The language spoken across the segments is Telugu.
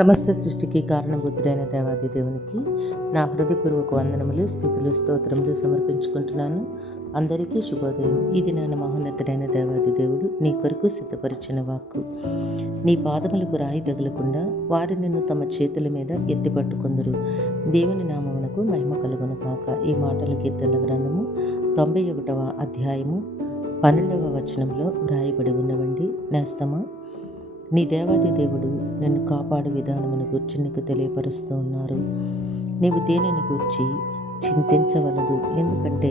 సమస్త సృష్టికి కారణభూతుడైన దేవాది దేవునికి నా హృదయపూర్వక వందనములు, స్తుతులు, స్తోత్రములు సమర్పించుకుంటున్నాను. అందరికీ శుభోదయం. ఇది నా మహోన్నతుడైన దేవాది దేవుడు నీ కొరకు సిద్ధపరిచిన వాక్కు. నీ పాదములకు రాయి తగలకుండా వారు నిన్ను తమ చేతుల మీద ఎత్తిపట్టుకొందురు. దేవుని నామమునకు మహిమ కలుగును కాక. ఈ మాటల కీర్తనల గ్రంథము 91వ అధ్యాయము 12వ వచనంలో వ్రాయబడి ఉన్నవండి. నేస్తమా, నీ దేవాది దేవుడు నిన్ను కాపాడు విధానమును గూర్చి నీకు తెలియపరుస్తూ ఉన్నారు. నీవు దేనిని గూర్చి చింతించవలదు, ఎందుకంటే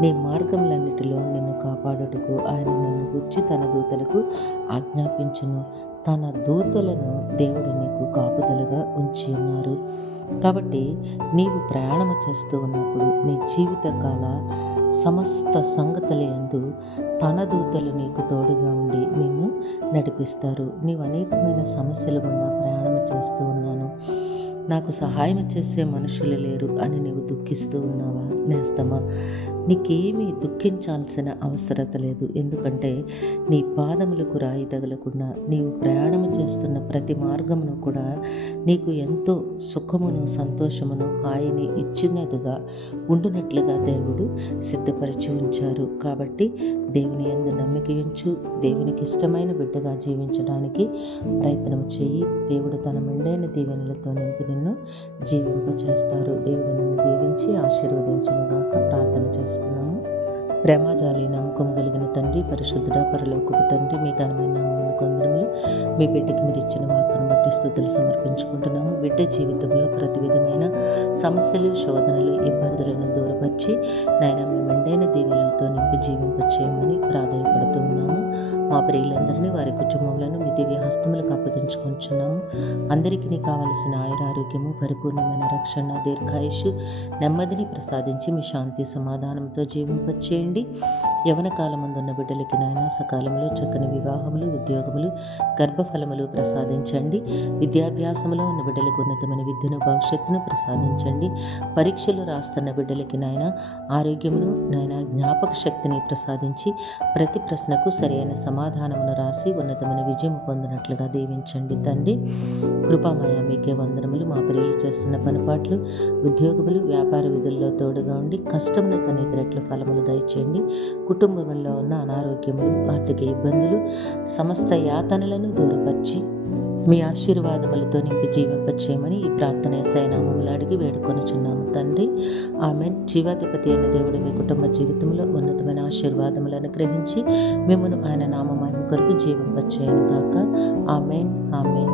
నీ మార్గములన్నిటిలో నిన్ను కాపాడుటకు ఆయన నిన్ను గూర్చి తన దూతలకు ఆజ్ఞాపించును. తన దూతలను దేవుడు నీకు కాపుదలుగా ఉంచి ఉన్నారు. కాబట్టి నీవు ప్రయాణము చేస్తూ ఉన్నప్పుడు నీ జీవితకాల సమస్త సంగతుల యందు తన దూతలు నీకు తోడుగా ఉండి నిన్ను నడిపిస్తారు. నీవు అనేకమైన సమస్యలు గుండా ప్రయాణం చేస్తూ ఉన్నాను, నాకు సహాయం చేసే మనుషులు లేరు అని నీవు దుఃఖిస్తూ ఉన్నావా? నేస్తమా, నీకేమీ దుఃఖించాల్సిన అవసరత లేదు. ఎందుకంటే నీ పాదములకు రాయి తగలకుండా నీవు ప్రయాణము చేస్తున్న ప్రతి మార్గమును కూడా నీకు ఎంతో సుఖమును, సంతోషమును, హాయిని ఇచ్చినదిగా ఉండునట్లుగా దేవుడు సిద్ధపరిచి ఉంచారు. కాబట్టి దేవుని యందు నమ్మిక ఉంచు. దేవునికి ఇష్టమైన బిడ్డగా జీవించడానికి ప్రయత్నం చేయి. దేవుడు తన మెండైన దీవెనలతో నింపి నిన్ను జీవింపచేస్తారు. దేవుడు నిన్ను దీవించి ఆశీర్వదించునుగాక. ప్రార్థన చేసుకున్నాము. ప్రేమజాలి నమ్మకం కలిగిన తండ్రి, పరిశుద్ధుడా, పరలోకపు తండ్రి, మీ ఘనమైన నామమునకు వందనములు. మీ బిడ్డకి మీరు ఇచ్చిన వాక్కును బట్టి స్తుతులు సమర్పించుకుంటున్నాము. బిడ్డ జీవితంలో ప్రతి విధమైన సమస్యలు, శోధనలు, ఇబ్బందులను దూరపరిచి నాయన మీ మెండైన దీవెనలతో నింపి జీవింపచేయమని ప్రాధాయపడుతూ ఉన్నాము. మా ప్రియులందరినీ, వారి కుటుంబములను మీ దివ్య హస్తములకు అప్పగించుకుంటున్నాము. అందరికీ కావలసిన ఆయురారోగ్యము, పరిపూర్ణమైన రక్షణ, దీర్ఘాయుషు, నెమ్మదిని ప్రసాదించి మీ శాంతి సమాధానంతో జీవింపచేయండి. యవన కాలమందున్న బిడ్డలకి నాయన సకాలంలో చక్కని వివాహములు, ఉద్యోగములు, గర్భఫలములు ప్రసాదించండి. విద్యాభ్యాసములో ఉన్న బిడ్డలకు ఉన్నతమైన విద్యను, భవిష్యత్తును ప్రసాదించండి. పరీక్షలు రాస్తున్న బిడ్డలకి నాయన ఆరోగ్యమును, నాయన జ్ఞాపక శక్తిని ప్రసాదించి ప్రతి ప్రశ్నకు సరైన సమాధానమును రాసి ఉన్నతమైన విజయం పొందినట్లుగా దీవించండి. తండ్రి కృపామయ మీకే వందనములు. మా ప్రియులు చేస్తున్న పనిపాట్లు, ఉద్యోగములు, వ్యాపార విధుల్లో తోడుగా ఉండి కష్టమునకు అనేక రెట్ల ఫలములు దయచేయండి. కుటుంబంలో ఉన్న అనారోగ్యములు, ఆర్థిక ఇబ్బందులు, సమస్త యాతనలను దూరపరిచి మీ ఆశీర్వాదములతో నింపి జీవింపచేయమని ఈ ప్రార్థన యేసయ్య నామములో అడిగి వేడుకొనుచున్నాము తండ్రి. ఆమెన్. జీవాధిపతి అయిన దేవుడు మీ కుటుంబ జీవితంలో ఉన్నతమైన ఆశీర్వాదములను గ్రహించి మిమ్మను ఆయన నామ మహిమ కొరకు జీవింపచేయను గాక. Amen, amen.